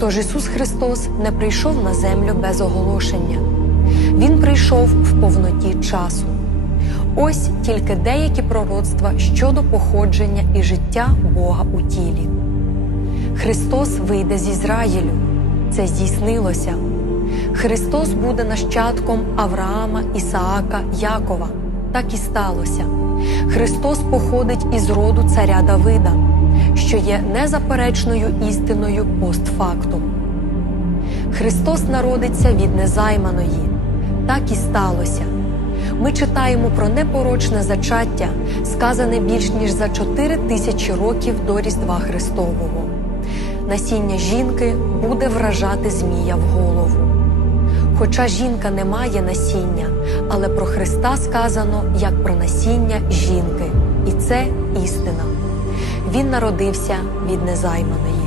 Тож Ісус Христос не прийшов на землю без оголошення. Він прийшов в повноті часу. Ось тільки деякі пророцтва щодо походження і життя Бога у тілі. Христос вийде з Ізраїлю. Це здійснилося. Христос буде нащадком Авраама, Ісаака, Якова. Так і сталося. Христос походить із роду царя Давида, що є незаперечною істиною постфактум. Христос народиться від незайманої. Так і сталося. Ми читаємо про непорочне зачаття, сказане більш ніж за 4 тисячі років до Різдва Христового. Насіння жінки буде вражати Змія в голову. Хоча жінка не має насіння, але про Христа сказано як про насіння жінки, і це істина. Він народився від незайманої.